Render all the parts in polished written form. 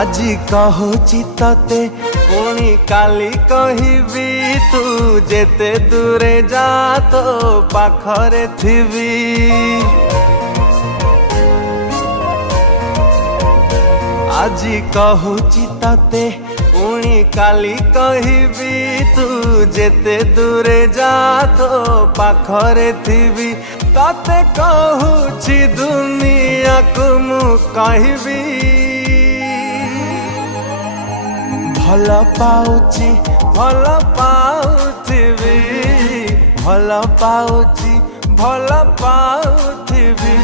আজি কহুচি ততে পুଣି কালি কহিবি তু যেতে দূরে যা তো পাখরে থিবি। আজি কহুচি ততে পুଣି কালি কহিবি তু যেতে দূরে যা তো পাখরে থিবি। ততে কহুচি দুনিয়াকু মু কহিবি ভাল পাউছি ভাল পাউথিবি, ভাল পাউছি ভাল পাউথিবি।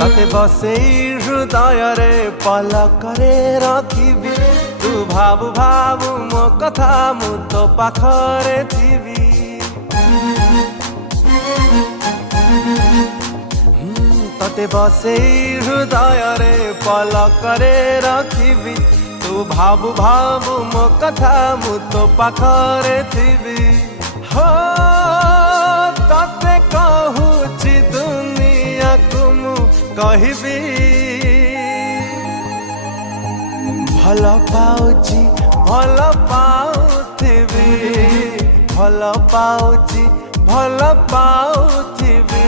तते बसेई हृदयरे पलकरे रखिबी। तू भाबु भाबु मो कथा मु तो पाखरे थिबी। तते बसेई हृदयरे पलकरे रखिबी। तू भाबु भाबु मो कथा मु तो पाखरे थिबी। हो तते कहुची दुनिया को कहिबी ভাল পাউছি ভাল পাউথিবি, ভাল পাউছি ভাল পাউথিবি।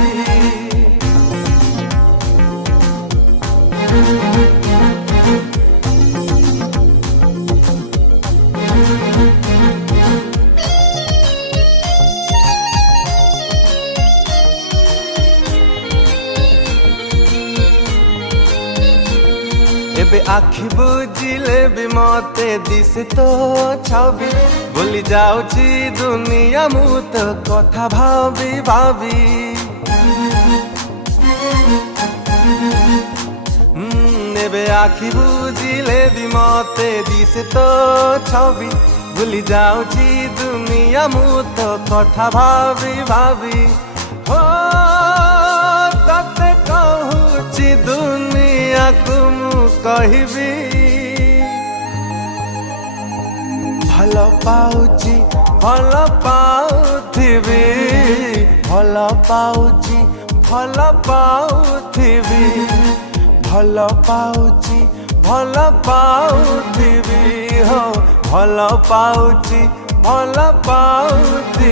एबे आखि बुझिले भी मते दिसे तो छवि। भूली जाउची दुनिया मु तो कथा भावी भावी। एबे आखि बुझिले भी मते दिसे तो छवि। भूली जाउची दुनिया मु तो कथा भावी भावी। हो तते कहुची दुनिया को कहिबी ভাল পাউছি ভাল পাউথিবি, ভাল পাউছি ভাল পাউথিবি, ভাল পাউছি ভাল পাউথিবি। हो ভাল পাউছি ভাল পাউথিবি।